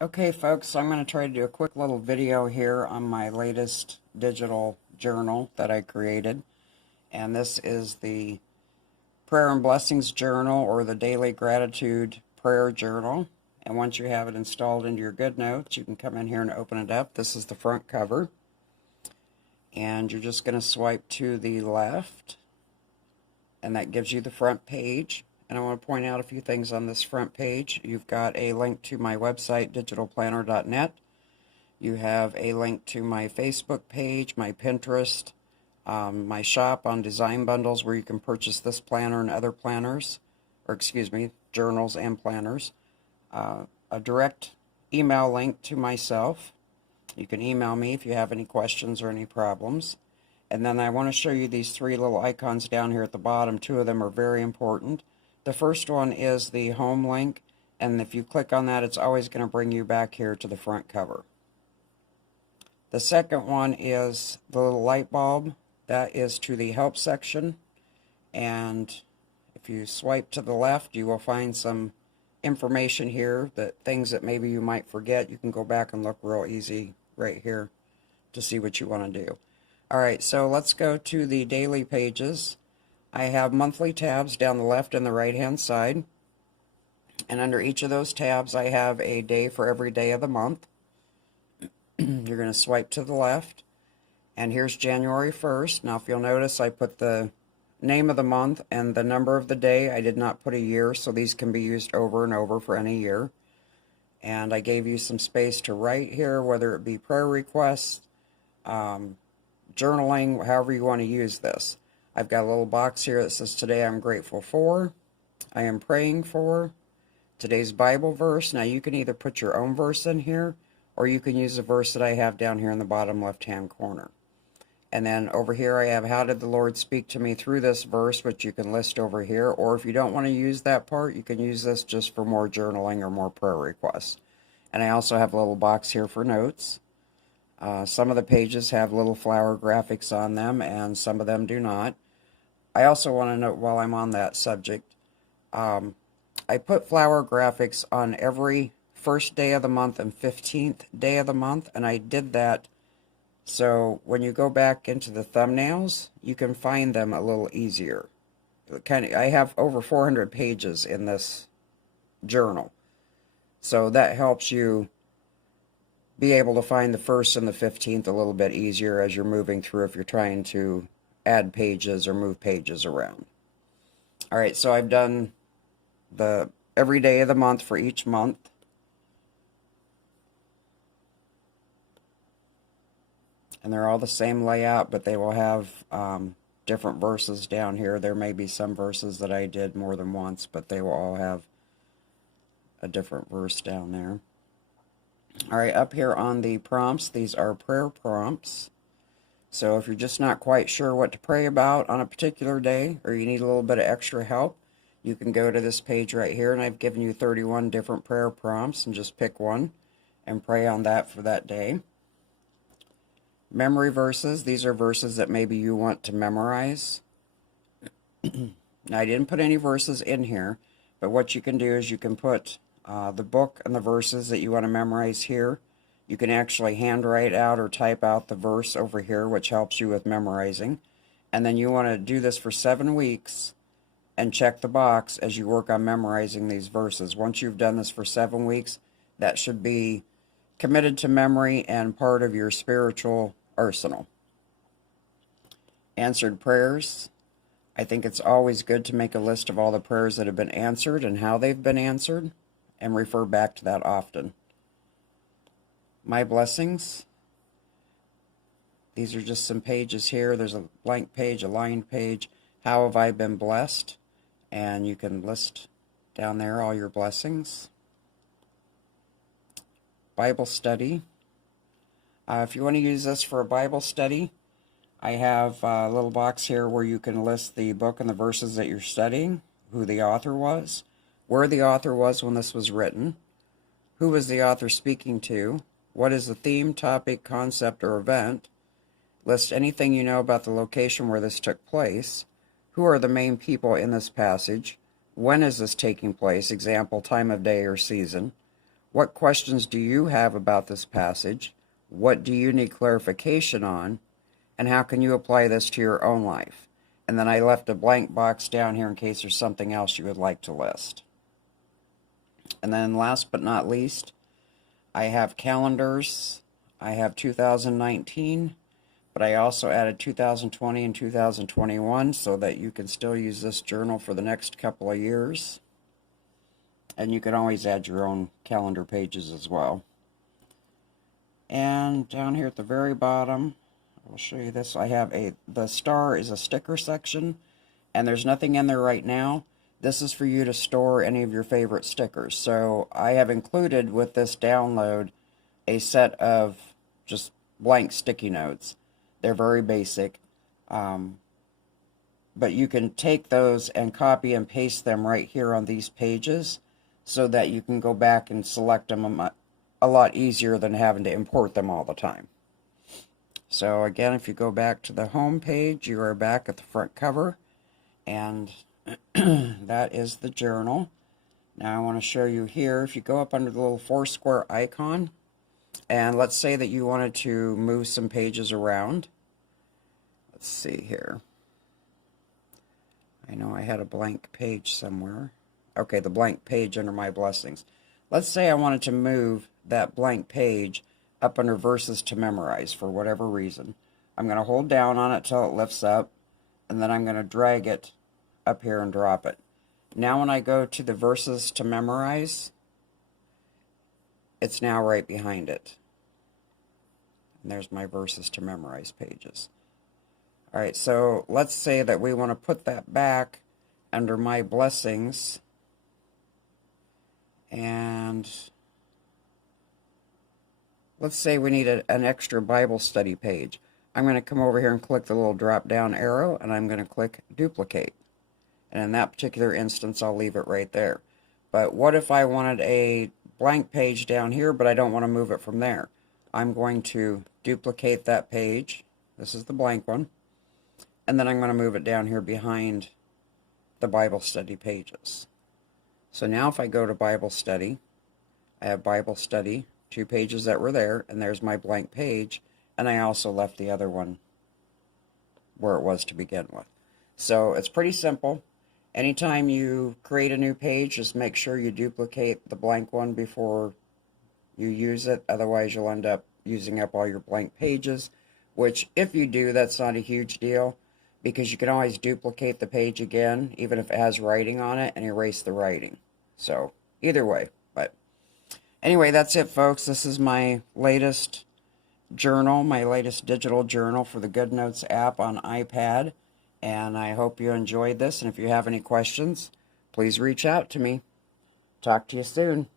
Okay, folks, so I'm going to try to do a quick little video here on my latest digital journal that I created. And this is the Prayer and Blessings Journal, or the Daily Gratitude Prayer Journal. And once you have it installed into your GoodNotes, you can come in here and open it up. This is the front cover. And you're just going to swipe to the left, and that gives you the front page. And I want to point out a few things on this front page. You've got a link to my website, digitalplanner.net. You have a link to my Facebook page, my Pinterest, my shop on Design Bundles, where you can purchase this planner and other planners, or excuse me, journals and planners. A direct email link to myself. You can email me if you have any questions or any problems. And then I want to show you these three little icons down here at the bottom. Two of them are very important. The first one is the home link, and if you click on that, it's always going to bring you back here to the front cover. The second one is the little light bulb. That is to the help section, and if you swipe to the left, you will find some information here, that things that maybe you might forget. You can go back and look real easy right here to see what you want to do. Alright, so let's go to the daily pages. I have monthly tabs down the left and the right hand side, and under each of those tabs I have a day for every day of the month. You're going to swipe to the left, and here's January 1st. Now if you'll notice, I put the name of the month and the number of the day. I did not put a year, so these can be used over and over for any year. And I gave you some space to write here, whether it be prayer requests, journaling, however you want to use this. I've got a little box here that says, today I'm grateful for, I am praying for, today's Bible verse. Now you can either put your own verse in here, or you can use the verse that I have down here in the bottom left hand corner. And then over here I have, how did the Lord speak to me through this verse, which you can list over here. Or if you don't want to use that part, you can use this just for more journaling or more prayer requests. And I also have a little box here for notes. Some of the pages have little flower graphics on them, and some of them do not. I also want to note, while I'm on that subject, I put flower graphics on every first day of the month and 15th day of the month, and I did that so when you go back into the thumbnails, you can find them a little easier. I have over 400 pages in this journal, so that helps you be able to find the 1st and the 15th a little bit easier as you're moving through, if you're trying to add pages or move pages around. Alright, so I've done the every day of the month for each month. And they're all the same layout, but they will have different verses down here. There may be some verses that I did more than once, but they will all have a different verse down there. Alright, up here on the prompts, these are prayer prompts. So if you're just not quite sure what to pray about on a particular day, or you need a little bit of extra help, you can go to this page right here, and I've given you 31 different prayer prompts, and just pick one and pray on that for that day. Memory verses, these are verses that maybe you want to memorize. Now I didn't put any verses in here, but what you can do is you can put the book and the verses that you want to memorize here. You can actually handwrite out or type out the verse over here, which helps you with memorizing. And then you want to do this for 7 weeks and check the box as you work on memorizing these verses. Once you've done this for 7 weeks, that should be committed to memory and part of your spiritual arsenal. Answered prayers. I think it's always good to make a list of all the prayers that have been answered and how they've been answered, and refer back to that often. My blessings. These are just some pages here. There's a blank page, a lined page. How have I been blessed? And you can list down there all your blessings. Bible study. If you want to use this for a Bible study, I have a little box here where you can list the book and the verses that you're studying, who the author was, where the author was when this was written, who was the author speaking to, what is the theme, topic, concept, or event, list anything you know about the location where this took place, who are the main people in this passage, when is this taking place, example, time of day or season, What questions do you have about this passage? What do you need clarification on? And how can you apply this to your own life? And then I left a blank box down here in case there's something else you would like to list. And then last but not least, I have calendars. I have 2019, but I also added 2020 and 2021 so that you can still use this journal for the next couple of years. And you can always add your own calendar pages as well. And down here at the very bottom, I'll show you this. I have the star is a sticker section, and there's nothing in there right now. This is for you to store any of your favorite stickers. So I have included with this download a set of just blank sticky notes. They're very basic, but you can take those and copy and paste them right here on these pages so that you can go back and select them a lot easier than having to import them all the time. So again, if you go back to the home page, you are back at the front cover, and that is the journal. Now I want to show you here, if you go up under the little 4 square icon, and let's say that you wanted to move some pages around. Let's see here. I know I had a blank page somewhere. Okay, the blank page under my blessings. Let's say I wanted to move that blank page up under verses to memorize for whatever reason. I'm going to hold down on it till it lifts up, and then I'm going to drag it up here and drop it. Now when I go to the verses to memorize, it's now right behind it. And there's my verses to memorize pages. Alright, so let's say that we want to put that back under my blessings, and let's say we need an extra Bible study page. I'm going to come over here and click the little drop down arrow, and I'm going to click duplicate. And in that particular instance, I'll leave it right there. But what if I wanted a blank page down here, but I don't want to move it from there? I'm going to duplicate that page. This is the blank one. And then I'm going to move it down here behind the Bible study pages. So now if I go to Bible study, I have Bible study, 2 pages that were there, and there's my blank page, and I also left the other one where it was to begin with. So it's pretty simple. Anytime you create a new page, just make sure you duplicate the blank one before you use it. Otherwise, you'll end up using up all your blank pages, which if you do, that's not a huge deal, because you can always duplicate the page again, even if it has writing on it, and erase the writing. So either way. But anyway, that's it, folks. This is my latest journal, my latest digital journal for the GoodNotes app on iPad. And I hope you enjoyed this. And if you have any questions, please reach out to me. Talk to you soon.